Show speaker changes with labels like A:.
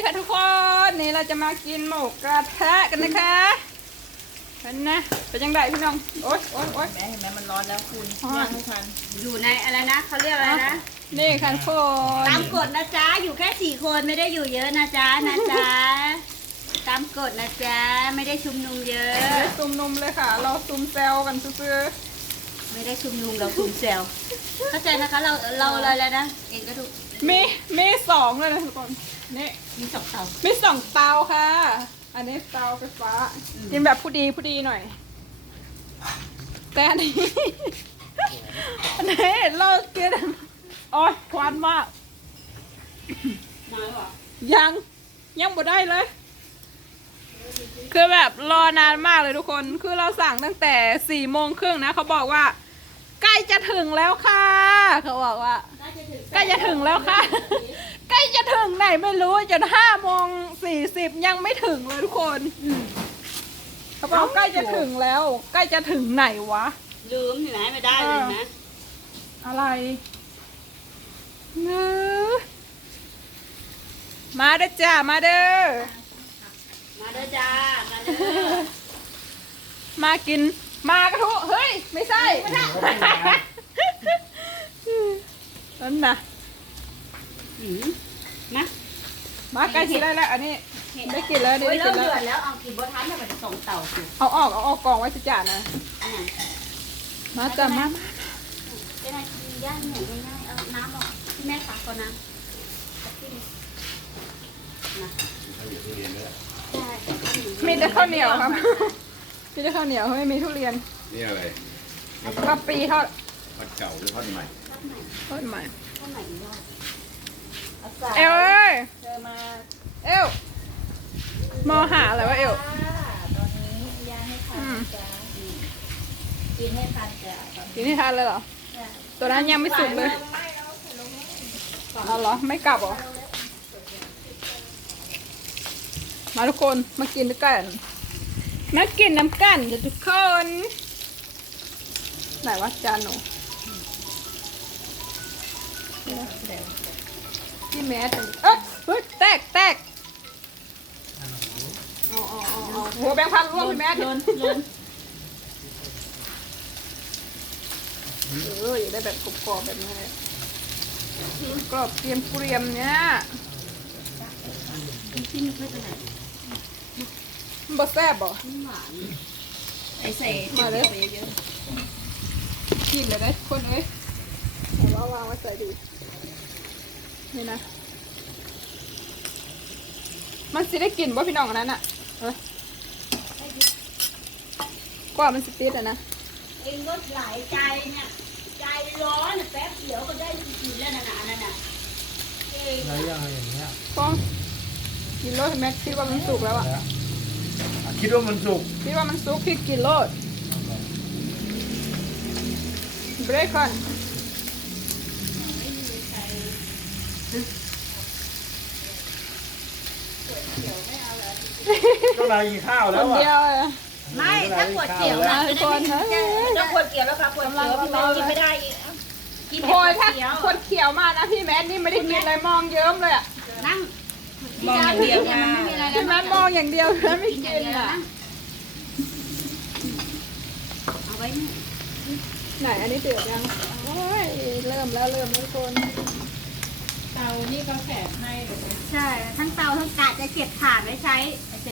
A: ค่ะทุกคนนี่เราจะมากินหมูกระทะกันนะคะเป็นนะเป็นยังไงพี่น้องโอ๊ย
B: แม่เห็นไหมมันร้อนแล้วคุณย่างไม่ทัน
C: อยู่ในอะไรนะเขาเรียกอะไรนะ
A: นี่ค่ะทุกคน
C: ตามกฎนะจ๊ะอยู่แค่4 คนไม่ได้อยู่เยอะนะจ๊ะตามกฎนะจ๊ะไม่ได้ชุมนุมเยอะ
A: ได้ซุ่มนมเลยค่ะ เราซุ่มแซวกันซื้อ
C: ไม่ได้ชุมนุมเราชุมเซลเข้าใจนะคะเราเลยแล้วนะเองก็ถูก
A: มีสองเลยนะทุกคนนี่
C: มี2 เตา
A: มี2 เตาค่ะ อันนี้เตาไฟฟ้ากินแบบผู้ดีหน่อย แต่อันนี้ อันนี้เรากินโอ๊ยควันมาก
C: มาหรอ
A: ยังบ่ได้เลย คือแบบรอนานมากเลยทุกคน คือเราสั่งตั้งแต่4:30นะเขาบอกว่า ใกล้จะถึงแล้วค่ะ เขาบอกว่า ใกล้จะถึงแล้วค่ะ ใกล้จะถึงไหนไม่รู้จน5:40ยังไม่ถึงเลยทุกคนเขาบอกใกล้จะถึงแล้ว ใกล้จะถึงไหนวะ
C: ลืมเห็นไหมไม่ได้เลยนะ
A: อะไรเนื้อมาเด้อจ้ามาเด้อ
C: มาเด้อจ้ามาเด้อ
A: มากินมากระทุเฮ้ยไม่ใช่นั่นนะ
C: มา
A: มาใกล้กินได้แล้วอันนี้ได้กินแล้วได้
C: โอ้ย
A: กิ
C: เริ่
A: น
C: ม
A: แล้
C: เดื
A: ว
C: อดแล้วเอากินบะทันเนี่ยมัน2 เตาสิ
A: เอาออกกล่องไว้สิจ่านะ
C: อันนั้น
A: มาจ้ามา
C: จะได้กินย่างเนี่ยง่ายๆเอาน้ำออกที่แม่ตักก่อนนะใช่
A: มีแต่ข้าวเหนียวครับมีแต่ข้าวเหนียวไม่มีทุเรียน
D: นี่อะไร
A: กะปีทอด
D: ทอดเก่าหรือทอดใหม่
A: ทอดใหม่
C: ข้าวไหนอีกรอบ
A: เอวเอ้ย
B: เธอมา
A: เอวมอหาอะไรวะเอว
B: ตอนนี้ย่างให้ทันจ้ากินให้ทันจ้าตอน
A: กินที่ทานเลยเหรอตัวนั้นยังไม่สุกเลยเอาเหรอไม่กลับเหรอมาทุกคนมากินด้วยกันมากินน้ำกันทุกคนไหนวะจานหนูที่แมสเอ้ยเฮ้ยแตกอ๋อโหแบงค์พันร่วงพี่แมส
C: ล้น
A: อยากได้แบบกรอบๆแบบนี้เลยกรอบเกรียมๆเนี่ย
C: ที่นี่ไม่เป็นไร
A: มันบ่แซ่บบ่
C: ไม่หวานไอ้ใส่เยอะเยอะ
A: กินเลยนะคนเอ้ยเอาวางไว้ใส่ดีนี่นะมันสิได้กลิ่นว่าพี่น้องอันนั้นอ่ะเอ้ยกว่ามันสิติดอ่ะนะ
C: เองรถหลายใจเนี่ยใจร้อนแป๊บเดียวก็ได้กินแล้วนั่นน่ะเอง
E: แล้วยังไงอย่างเงี้ย
A: ป้องกินโลดแม็กคิดว่ามันสุกแล้วอ่ะ
D: คิดว่ามันสุก
A: คิดว่ามันสุกพี่กินโลดเบรกก่อน
D: ก็นายกินข้าว
A: ค
D: แล้ว
A: น
D: อ่ะ
A: เดียวเลย
C: ไม่ถ้าปวดเขียว
A: นะ
C: นะ
A: ทุกคนนะ
B: ต้องปวดเกี่ยวแล้วค่ะปวดเกี่ยวพี่แม่กินไม่ได้อีก
C: กิน
A: โอ้ย
C: แต่
A: ถ้า
C: เขียว
A: คนเขียวมากนะพี่แมทนี่ไม่ได้กินอะไรมองเยิ้มเลยอ่ะ
C: นั่ง
B: มองอย่างเดียว
C: มันไม่มีอะไร
A: พี่แมทมองอย่างเดียวนะไม่
C: กินอ
A: กิ
C: ย่าง
A: น
C: เดียว
A: อ่ะ
C: นะเอาไว้นี่
A: ไหนอันนี้เดือดยังโอ้ยเริ่มแล้วทุกคน
B: เตานี่เขาแถมให้เลย
C: ใช่ทั้งเตาทั้งกาดจะเก็บถ่านไว้ใช้